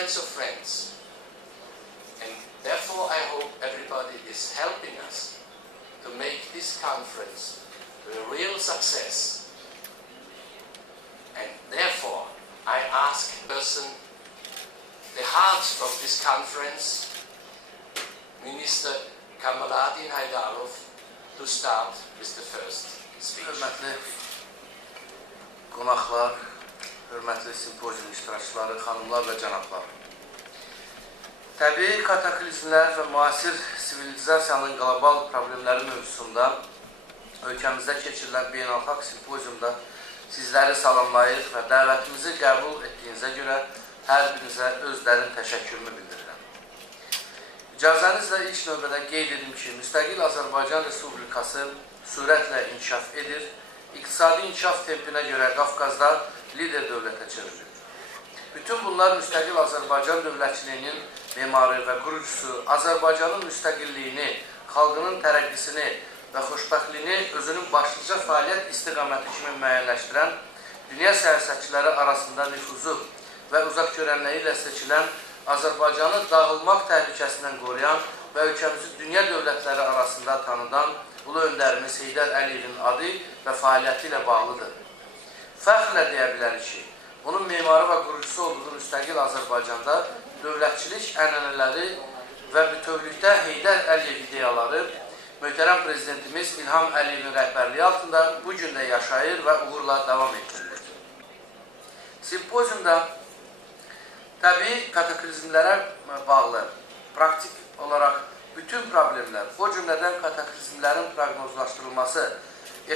friends of friends. And therefore I hope everybody is helping us to make this conference a real success. And therefore I ask the heart of this conference, Minister Kamaladin Haydarov, to start with the first speech. Hörmətli qonaqlar, hörmətli simpozium iştirakçıları, xanımlar və cənablar. Təbii kataklizmlər və müasir sivilizasiyanın qlobal problemləri mövzusunda ölkəmizdə keçirilən beynəlxalq simpoziumda sizləri salamlayır və dəvətimizi qəbul etdiyinizə görə hər birinizə öz dərin təşəkkürümü bildirirəm. İcazənizlə ilk növbədə qeyd edim ki, müstəqil Azərbaycan Respublikası sürətlə inkişaf edir, iqtisadi inkişaf tempinə görə Qafqazda lider dövlətə çevrilir. Bütün bunlar müstəqil Azərbaycan dövlətçiliyinin memarı və qurucusu, Azərbaycanın müstəqilliyini, xalqının tərəqqisini və xoşbəxtliyini özünün başlıca fəaliyyət istiqaməti kimi müəyyənləşdirən, dünya siyasətçiləri arasında nüfuzu və uzaqgörənliyi ilə seçilən, Azərbaycanı dağılmaq təhlükəsindən qoruyan və ölkəmizi dünya dövlətləri arasında tanıdan ulu öndərimiz Heydər Əliyevin adı və fəaliyyəti ilə bağlıdır. Fəxrlə deyə bilərik ki, onun memarı və qurucusu olduğu müstəqil Azərbaycanda dövlətçilik ənənələri və bütövlükdə Heydər Əliyev ideyaları möhtərəm prezidentimiz İlham Əliyevin rəhbərliyi altında bu gün də yaşayır və uğurla davam etdirilir. Simpoziumda təbii kataklizmlərə bağlı praktik olaraq bütün problemlər, o cümlədən kataklizmlərin proqnozlaşdırılması,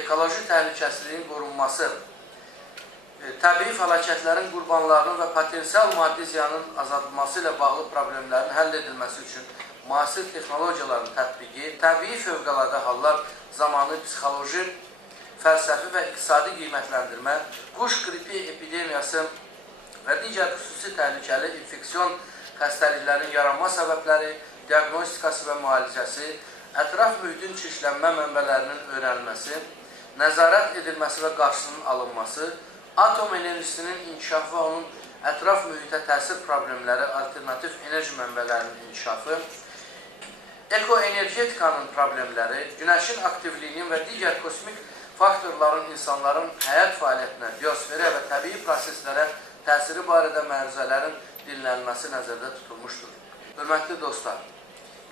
ekoloji təhlükəsizliyin qorunması, təbii fəlakətlərin qurbanlarının və potensial maddi ziyanın azaldılması ilə bağlı problemlərin həll edilməsi üçün müasir texnologiyaların tətbiqi, təbii fövqəladə hallar zamanı psixoloji, fəlsəfi və iqtisadi qiymətləndirmə, quş qripi epidemiyası və digər xüsusi təhlükəli infeksiyon xəstəliklərin yaranma səbəbləri, diaqnostikası və müalicəsi, ətraf mühitin çirklənmə mənbələrinin öyrənilməsi, nəzarət edilməsi və qarşısının alınması, atom enerjisinin inkişafı və onun ətraf mühitə təsir problemləri, alternativ enerji mənbələrinin inkişafı, ekoenergetikanın problemləri, günəşin aktivliyinin və digər kosmik faktorların insanların həyat fəaliyyətinə, biosferə və təbii proseslərə təsiri barədə məruzələrin dinlənilməsi nəzərdə tutulmuşdur. Hörmətli dostlar,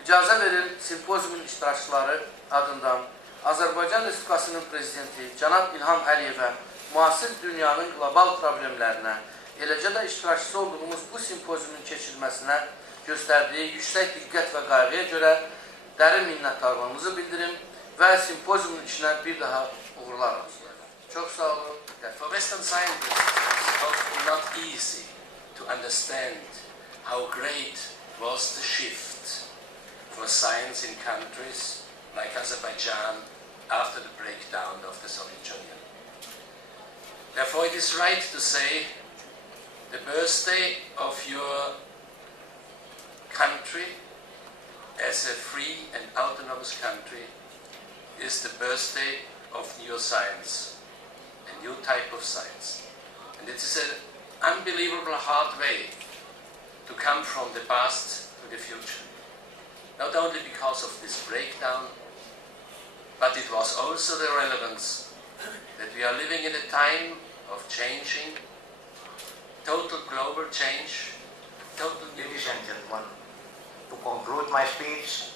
icazə verin simpoziumun iştirakçıları adından Azərbaycan Respublikasının prezidenti cənab İlham Əliyevə müasir dünyanın qlobal problemlərinə, eləcə də iştirakçısı olduğumuz bu simpoziumun keçirilməsinə göstərdiyi yüksək diqqət və qayğıya görə dərin minnətdarlığımızı bildirim və simpoziumun içinə bir daha uğurlar arzulayıram. Çox sağ olun. For Western scientists, it's often not easy to understand how great was the shift for science in countries like Azerbaijan after the breakdown of the Soviet Union. Therefore, it is right to say the birthday of your country as a free and autonomous country is the birthday of new science, a new type of science. And it is an unbelievable hard way to come from the past to the future. Not only because of this breakdown, but it was also the relevance that we are living in a time of changing, total global change, total new. Ladies and gentlemen, to conclude my speech,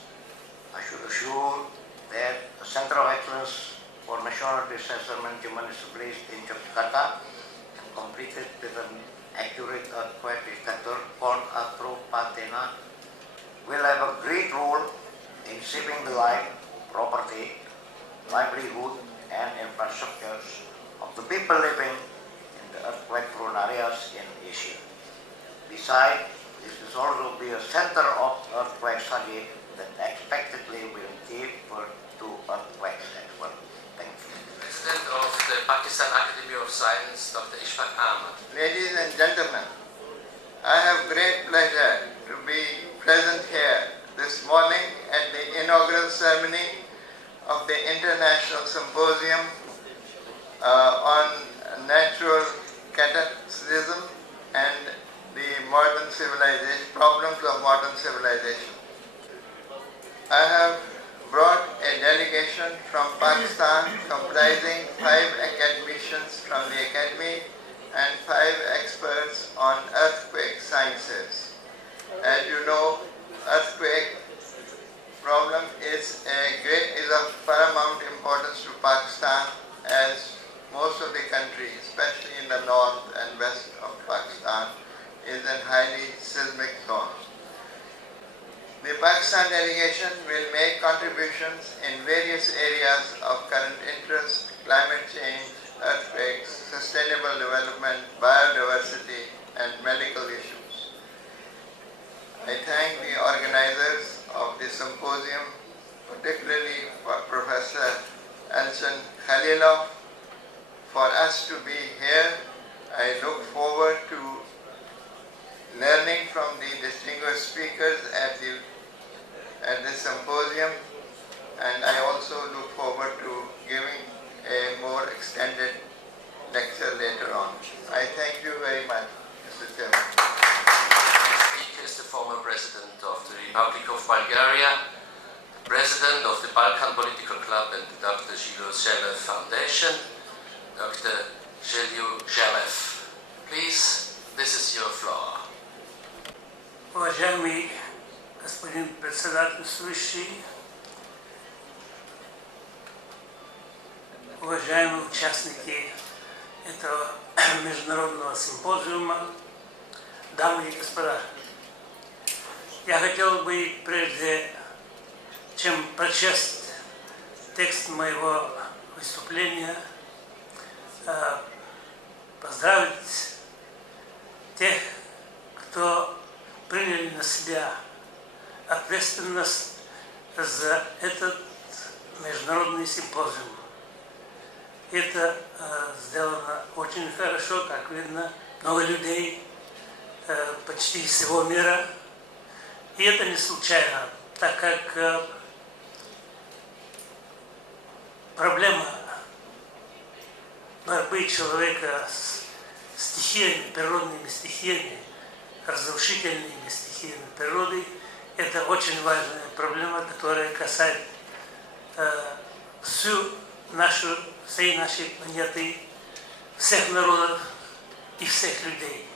I should assure that the Center of Excellence for National Research and Management is placed in Jakarta and completed with an accurate earthquake detector called Atropatena will have a great role in saving the life, property, livelihood and infrastructures of the people living in the earthquake-prone areas in Asia. Besides, this will also be a center of earthquake study that expectedly will give birth to earthquake experts. Thank you. President of the Pakistan Academy of Science, Dr. Ishfaq Ahmad. Ladies and gentlemen, I have great pleasure to be present here this morning at the inaugural ceremony of the International Symposium on Natural Cataclysm and the Modern Civilization. mathematicians from the academy and 5 experts on earthquake sciences. As you know, earthquake problem is of paramount importance to Pakistan, as most of the country, especially in the north and west of Pakistan, is a highly seismic zone. The Pakistan delegation will make contributions in various areas of current interest: climate change, earthquakes, sustainable development, biodiversity, and medical issues. I thank the organizers of the symposium, particularly for Professor Elchin Khalilov, for us to be here. I look forward to learning from the distinguished speakers at the symposium, and I also look forward to giving a more extended lecture later on. I thank you very much, Mr. Chairman. Speaker is the former president of the Republic of Bulgaria, president of the Balkan Political Club and the Dr. GEOCATACLYSM Foundation, Dr. GEOCATACLYSM. Please, this is your floor. Уважаемый господин председательствующий, уважаемые участники этого международного симпозиума, дамы и господа, я хотел бы, прежде чем прочесть текст моего выступления, поздравить тех, кто приняли на себя ответственность за этот международный симпозиум. Это сделано очень хорошо, как видно, много людей почти из всего мира. И это не случайно, так как проблема борьбы человека с стихиями, природными стихиями, разрушительными стихиями природы, это очень важная проблема, которая касается всей нашей планеты, всех народов и всех людей.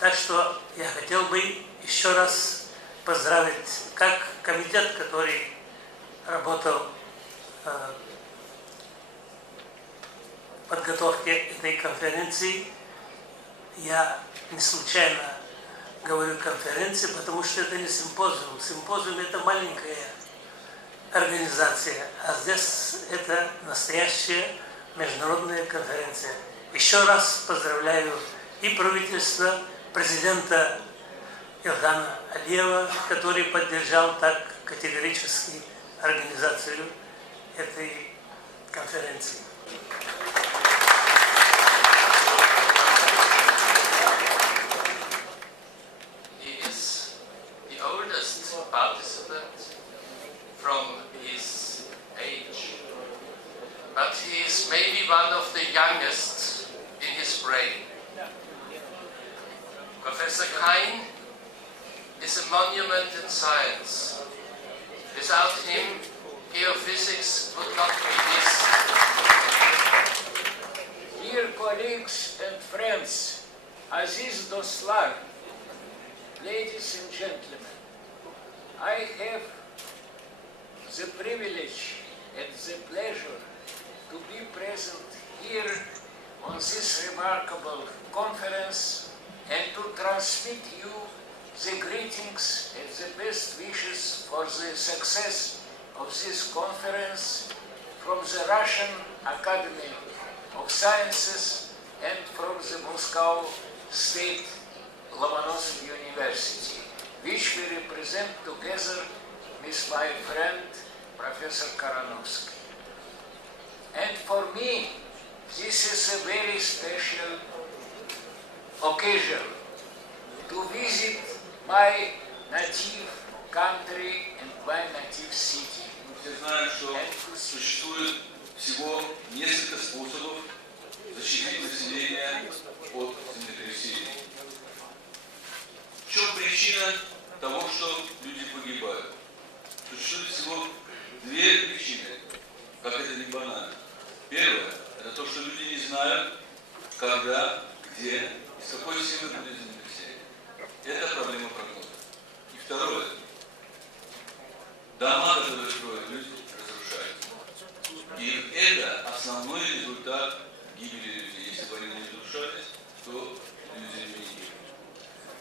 Так что я хотел бы еще раз поздравить как комитет, который работал в подготовке этой конференции. Я не случайно говорю конференции, потому что это не симпозиум. Симпозиум – это маленькая организация, а здесь это настоящая международная конференция. Еще раз поздравляю и правительство президента Ильхама Алиева, который поддержал так категорически организацию этой конференции. Participant from his age, but he is maybe one of the youngest in his brain. Professor Kain is a monument in science. Without him, geophysics would not be this. Dear colleagues and friends, Aziz Dostlar, ladies and gentlemen, I have the privilege and the pleasure to be present here on this remarkable conference and to transmit you the greetings and the best wishes for the success of this conference from the Russian Academy of Sciences and from the Moscow State Lomonosov University, which we represent together with my friend, Professor Karanovsky. And for me, this is a very special occasion to visit my native country and my native city. Мы знаем, что существует всего несколько способов защитить население от землетрясений. В чем причина того, что люди погибают? Существует всего две причины, как это не банально. Первое – это то, что люди не знают, когда, где и с какой силы будет землетрясение. Это проблема прогноза. И второе – дома, которые строят люди, разрушаются. И это основной результат гибели людей. Если бы они не разрушались, то люди не гибли.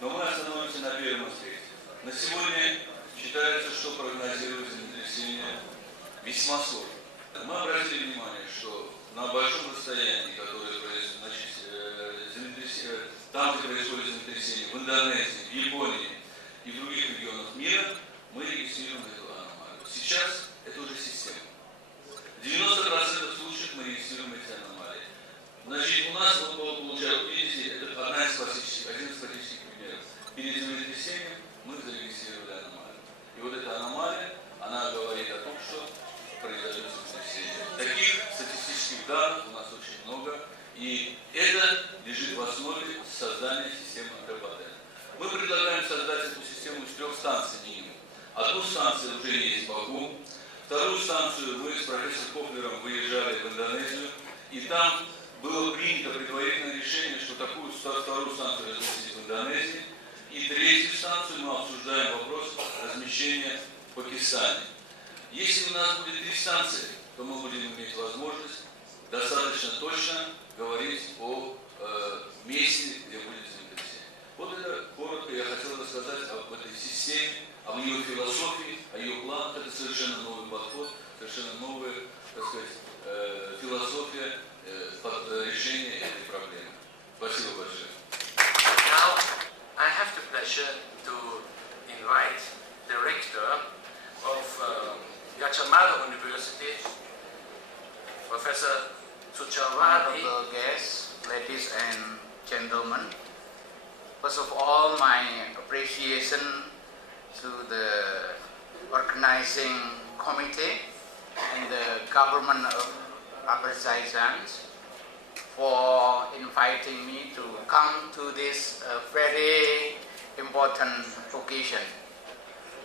Но мы остановимся на первом аспекте. На сегодня считается, что прогнозировать землетрясение весьма сложно. Мы обратили внимание, что на большом расстоянии, которое происходит, там, где происходит землетрясение, в Индонезии, в Японии и в других регионах мира, мы регистрируем эту аномалию. Сейчас это уже система. В 90% случаев мы регистрируем эти аномалии. Значит, у нас, вот, получается, видите, это один из классических примеров. Перед землетрясением мы зарегистрировали аномалию. И вот эта аномалия, она говорит о том, что произойдет землетрясение. Таких статистических данных у нас очень много, и это лежит в основе создания системы антропода. Мы предлагаем создать эту систему из 3 станций минимум. Одну станцию уже есть в Баку, вторую станцию мы с профессором Кофлером выезжали в Индонезию, и там было принято предварительное решение, что такую вторую станцию разместить в Индонезии, и третью станцию мы обсуждаем вопрос размещения в Пакистане. Если у нас будет 3 станции, то мы будем иметь возможность достаточно точно говорить о месте, где будет землетрясение. Вот это коротко я хотел рассказать об этой системе, об ее философии, о ее планах. Это совершенно новый подход, совершенно новая, так сказать, философия решения этой проблемы. Спасибо большое. Now, I have the pleasure to invite the rector of Gajah Mada University, Professor Suchawadi. Honorable guests, ladies and gentlemen, first of all, my appreciation to the organizing committee and the government of Azerbaijan for inviting me to come to this very important occasion.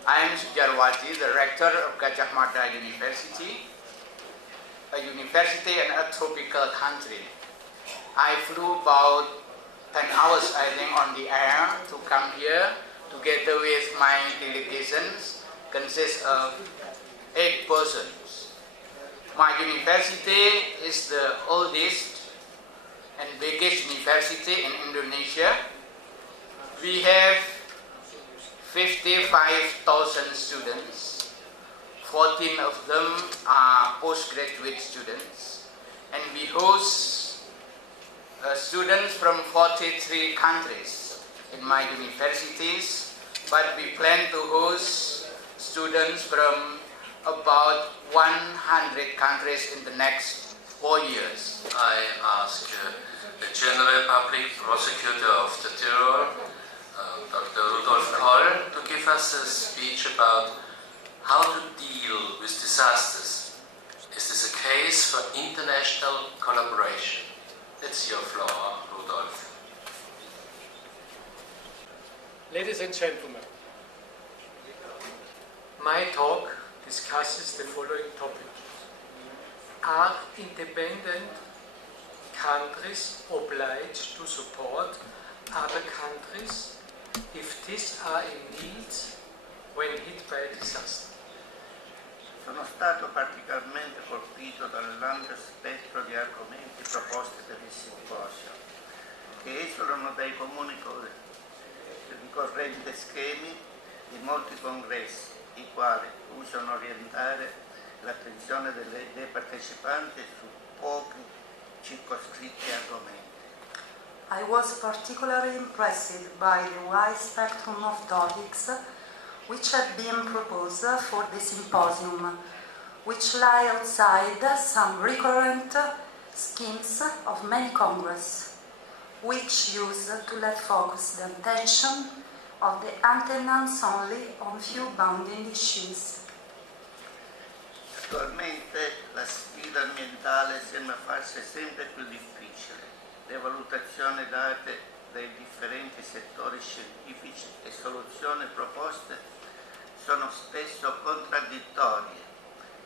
I am Sujarwati, the rector of Gajah Mada University, a university in a tropical country. I flew about 10 hours, I think, on the air to come here together with my delegations, consists of 8 persons. My university is the oldest and biggest university in Indonesia. We have 55,000 students. 14 of them are postgraduate students. And we host students from 43 countries in my universities, but we plan to host students from about 100 countries in the next 4 years. I ask the General Public Prosecutor of the Tyrol, Dr. Rudolf Koll, to give us a speech about how to deal with disasters. Is this a case for international collaboration? It's your floor, Rudolf. Ladies and gentlemen, my talk discusses the following topic. Are independent countries obliged to support other countries if these are in need when hit by a disaster? Sono stato particolarmente colpito dall'ampio spettro di argomenti proposti per il simposio, che esulano dai comuni ricorrenti schemi di molti congressi, i quali usano orientare l'attenzione dei partecipanti su pochi circoscritti argomenti. I was particularly impressed by the wide spectrum of topics which have been proposed for the symposium, which lie outside some recurrent schemes of many congresses, which use to let focus the attention of the attendants only on few bounding issues. Attualmente la sfida ambientale sembra farsi sempre più difficile. Le valutazioni date dai differenti settori scientifici e soluzioni proposte sono spesso contraddittorie.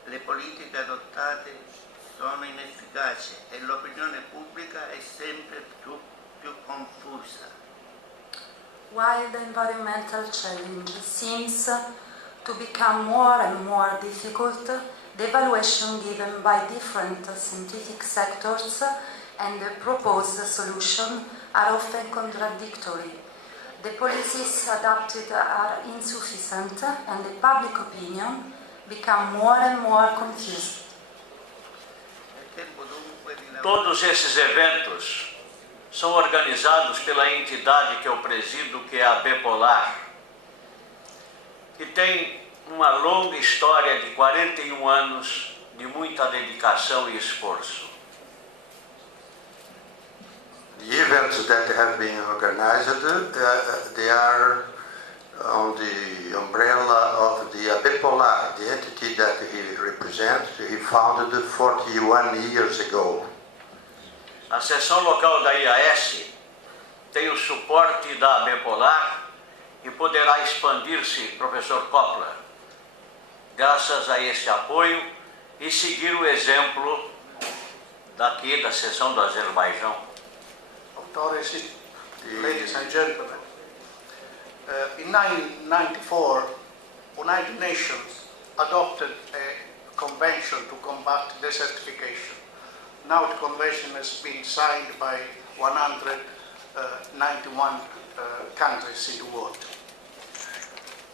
Le politiche adottate sono inefficaci e l'opinione pubblica è sempre più confusa. While the environmental challenge seems to become more and more difficult, the evaluation given by different scientific sectors and the proposed solution are often contradictory. The policies adopted are insufficient and the public opinion become more and more confused. Todos esses eventos são organizados pela entidade que eu presido, que é a Bipolar, que tem uma longa história de 41 anos de muita dedicação e esforço. The events that have been organized, they are on the umbrella of the Bipolar, the entity that he represents. He founded 41 years ago. A seção local da IAS tem o suporte da Bipolar e poderá expandir-se, professor Coppola, graças a esse apoio e seguir o exemplo daqui da seção do Azerbaijão. Ladies and gentlemen, in 1994, United Nations adopted a convention to combat desertification. Now the convention has been signed by 191 countries in the world.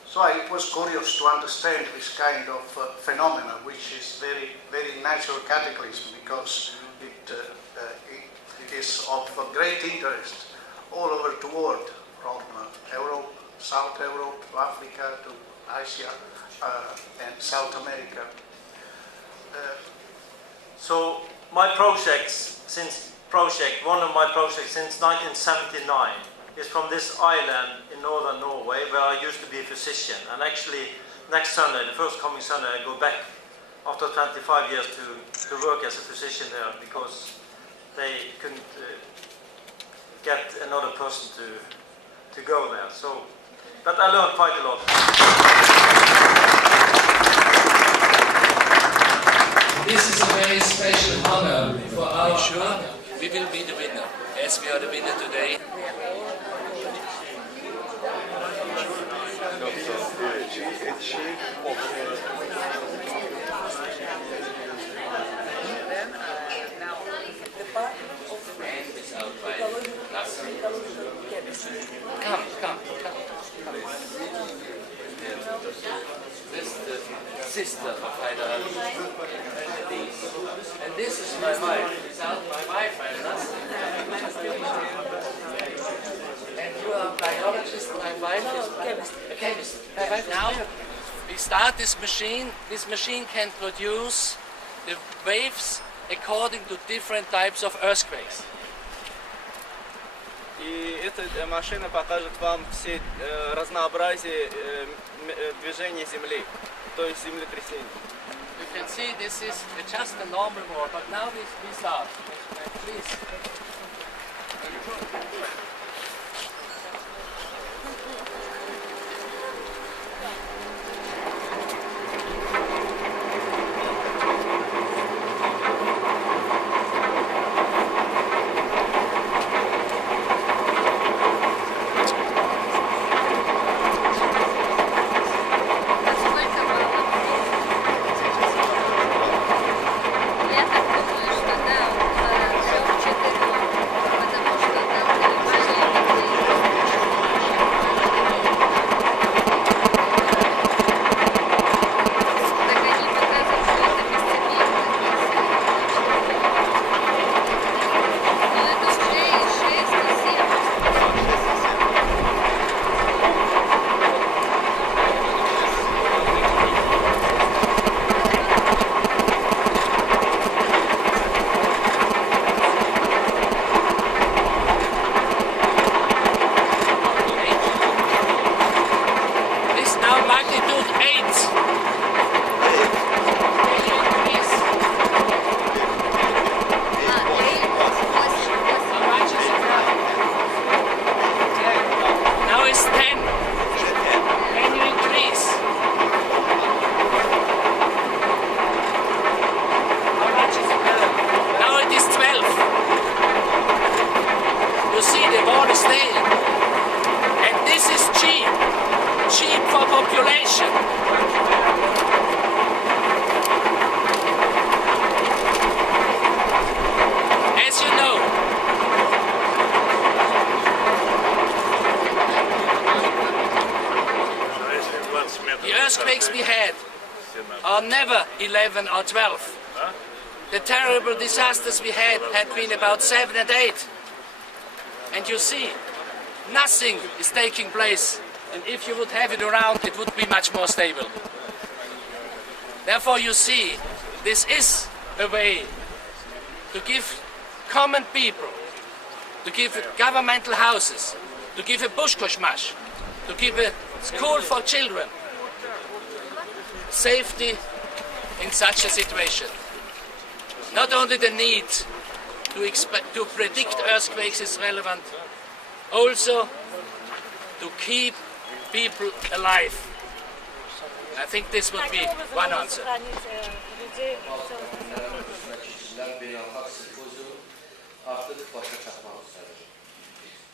So I was curious to understand this kind of phenomena, which is very, very natural cataclysm, because it is of great interest all over the world, from Europe, South Europe, to Africa, to Asia, and South America. So my one of my projects since 1979 is from this island in northern Norway, where I used to be a physician. And actually, next Sunday, the first coming Sunday, I go back after 25 years to work as a physician there, because they couldn't get another person to go there. So, but I learned quite a lot. This is a very special honor for our sure we will be the winner, as we are the winner today. Come. This is the sister of Haidar. And this is my wife. Without my wife, I'm nothing. And you are a biologist, my wife is a chemist. Now, we start this machine. This machine can produce the waves according to different types of earthquakes. И эта машина покажет вам все разнообразие движения Земли, то есть землетрясений. You can see this is just a normal war, but now we start. Please. Я так думаю, что да, все учитывая, потому что там or never 11 or 12. The terrible disasters we had been about 7 and 8. And you see, nothing is taking place. And if you would have it around, it would be much more stable. Therefore, you see, this is a way to give common people, to give governmental houses, to give a bushkoshmash, to give a school for children, safety in such a situation. Not only the need to predict earthquakes is relevant, also to keep people alive. I think this would be one answer. Artık başa çatmaq üzrədir.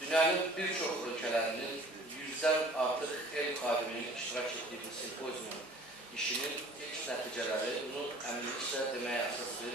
Dünyanın bir çox ölkələrinin yüzdən artıq el xadiminin iştirak etdiyi bu simpoziumun işinin ilk nəticələri, bunun əminliklə deməyə əsaslı